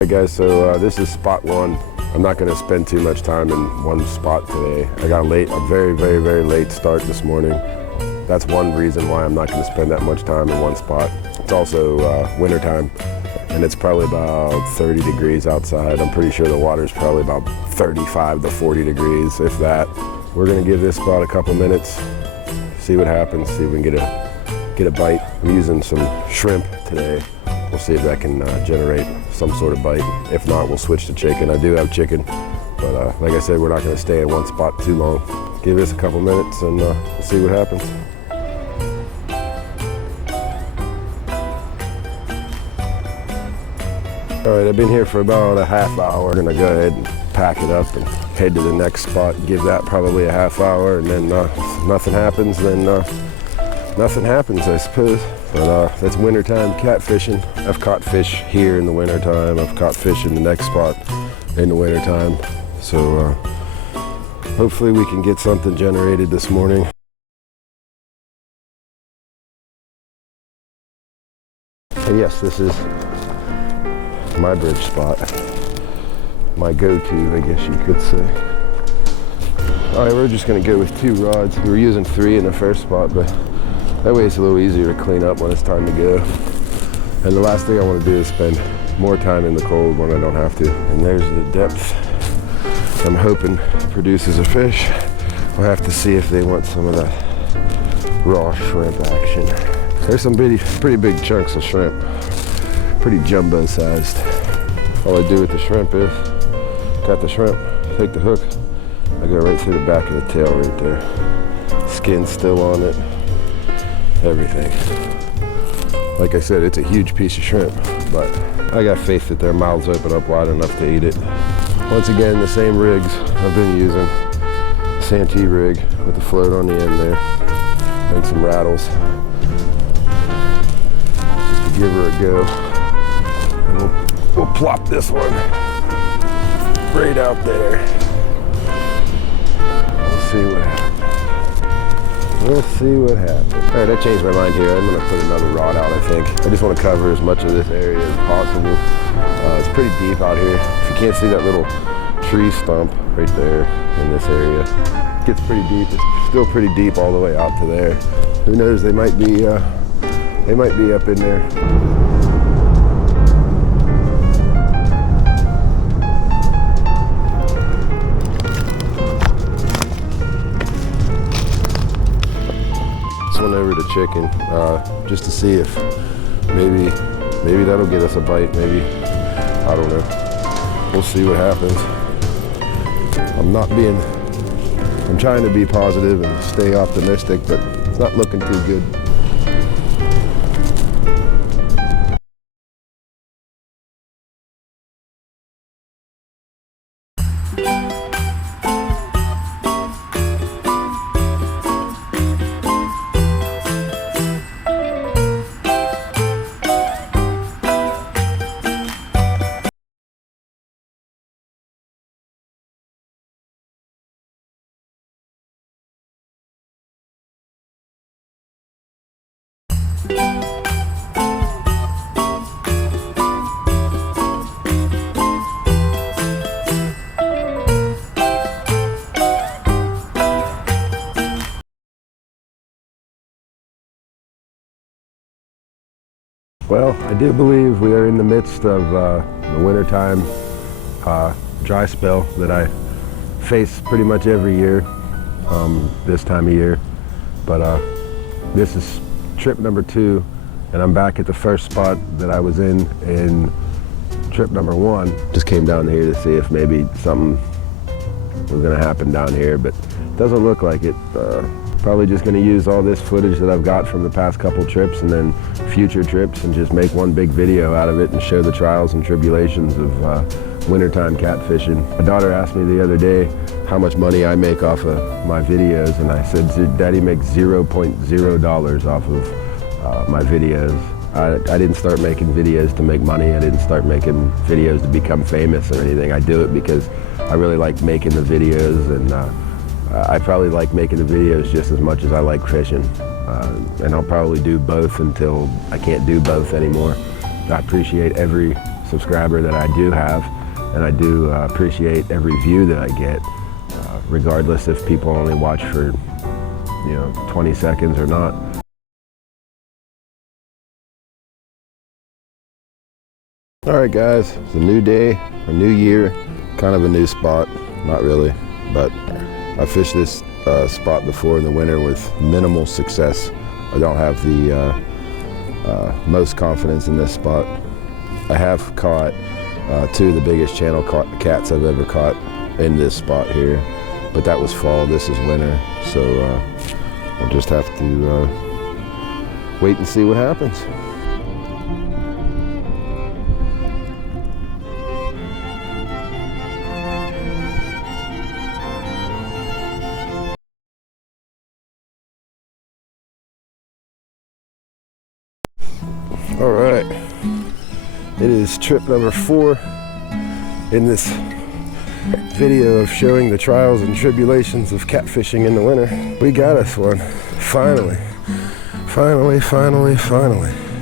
Hey guys, so this is spot one. I'm not going to spend too much time in one spot today. I got a very late start this morning. That's one reason why I'm not going to spend that much time in one spot. It's also winter time, and it's probably about 30 degrees outside. I'm pretty sure the water's probably about 35 to 40 degrees, if that. We're going to give this spot a couple minutes, see what happens, see if we can get a bite. I'm using some shrimp today. We'll see if that can generate some sort of bite. If not, we'll switch to chicken. I do have chicken, but like I said, we're not going to stay in one spot too long. Give this a couple minutes and we'll see what happens. All right, I've been here for about a half hour. I'm gonna go ahead and pack it up and head to the next spot. Give that probably a half hour, and then if nothing happens, then nothing happens, I suppose. But that's wintertime catfishing. I've caught fish here in the wintertime. I've caught fish in the next spot in the wintertime. So hopefully we can get something generated this morning. And yes, this is my bridge spot. My go-to, I guess you could say. All right, we're just gonna go with 2 rods. We were using 3 in the first spot, but that way it's a little easier to clean up when it's time to go. And the last thing I want to do is spend more time in the cold when I don't have to. And there's the depth. I'm hoping produces a fish. We'll have to see if they want some of that raw shrimp action. There's some pretty big chunks of shrimp. Pretty jumbo sized. All I do with the shrimp is, got the shrimp, take the hook, I go right through the back of the tail right there. Skin's still on it. Everything. Like I said, it's a huge piece of shrimp, but I got faith that their mouths open up wide enough to eat it. Once again, the same rigs I've been using. Santee rig with the float on the end there and some rattles. Just to give her a go. And we'll plop this one right out there. We'll see what happens. We'll see what happens. All right, I changed my mind here. I'm gonna put another rod out, I think. I just wanna cover as much of this area as possible. It's pretty deep out here. If you can't see that little tree stump right there in this area, it gets pretty deep. It's still pretty deep all the way out to there. Who knows, they might be up in there. Went over to chicken just to see if maybe that'll get us a bite. Maybe, I don't know. We'll see what happens. I'm trying to be positive and stay optimistic, but it's not looking too good. Well, I do believe we are in the midst of the wintertime dry spell that I face pretty much every year this time of year. But this is trip number 2, and I'm back at the first spot that I was in trip number 1. Just came down here to see if maybe something was gonna happen down here, but it doesn't look like it. Probably just going to use all this footage that I've got from the past couple trips and then future trips and just make one big video out of it and show the trials and tribulations of wintertime catfishing. My daughter asked me the other day how much money I make off of my videos, and I said, Daddy makes $0.0 off of my videos. I didn't start making videos to make money. I didn't start making videos to become famous or anything. I do it because I really like making the videos, and I probably like making the videos just as much as I like fishing. And I'll probably do both until I can't do both anymore. I appreciate every subscriber that I do have, and I do appreciate every view that I get, regardless if people only watch for 20 seconds or not. All right guys, it's a new day, a new year, kind of a new spot, not really, but I fished this spot before in the winter with minimal success. I don't have the most confidence in this spot. I have caught two of the biggest channel cats I've ever caught in this spot here, but that was fall, this is winter, so we'll just have to wait and see what happens. All right, it is trip number 4 in this video of showing the trials and tribulations of catfishing in the winter. We got us one, finally.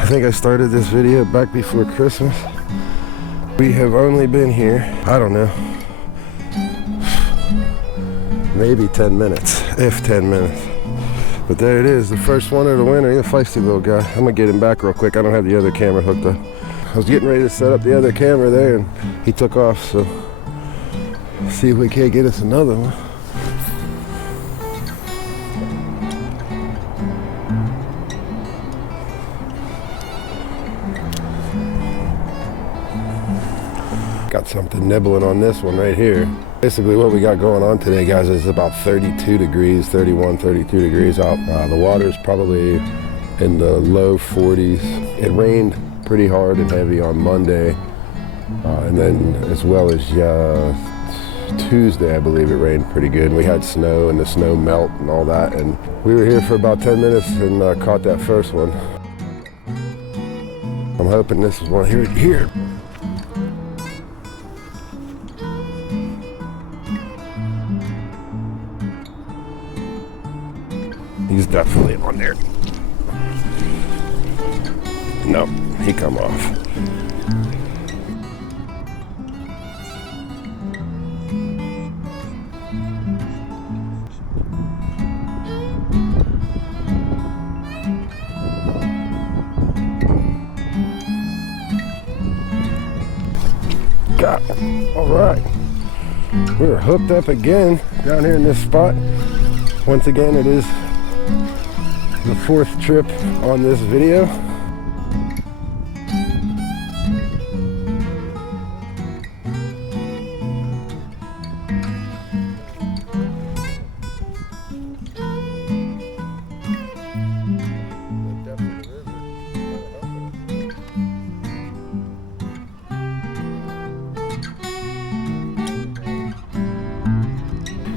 I think I started this video back before Christmas. We have only been here, I don't know, maybe 10 minutes, if 10 minutes. But there it is, the first one of the winter. He's a feisty little guy. I'm gonna get him back real quick. I don't have the other camera hooked up. I was getting ready to set up the other camera there and he took off, so see if we can't get us another one. Got something nibbling on this one right here. Basically what we got going on today, guys, is about 32 degrees, 31, 32 degrees out. The water's probably in the low 40s. It rained pretty hard and heavy on Monday, and then as well as Tuesday, I believe it rained pretty good. We had snow and the snow melt and all that, and we were here for about 10 minutes and caught that first one. I'm hoping this is one here. He's definitely on there. No, he come off. Got him. All right. We're hooked up again down here in this spot. Once again, it is the 4th trip on this video.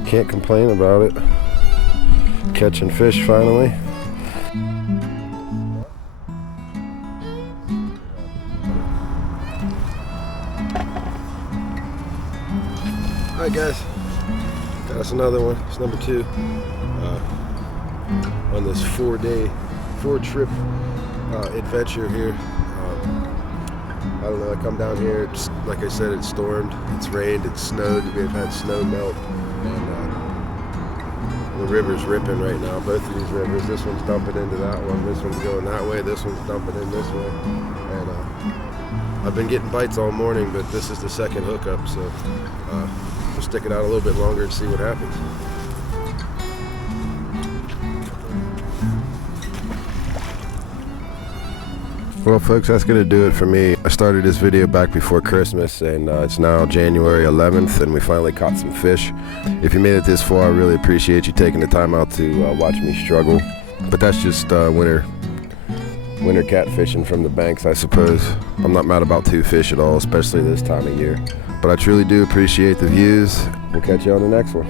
Can't complain about it. Catching fish finally. Alright guys, got us another one. It's number 2 on this 4-trip adventure here. I don't know, I come down here, it's, like I said, it stormed, it's rained, it snowed, we've had snow melt, and the river's ripping right now, both of these rivers. This one's dumping into that one, this one's going that way, this one's dumping in this way, and I've been getting bites all morning, but this is the second hookup, so we'll stick it out a little bit longer and see what happens. Well folks, that's going to do it for me. I started this video back before Christmas, and it's now January 11th and we finally caught some fish. If you made it this far, I really appreciate you taking the time out to watch me struggle. But that's just winter catfishing from the banks, I suppose. I'm not mad about 2 fish at all, especially this time of year. But I truly do appreciate the views. We'll catch you on the next one.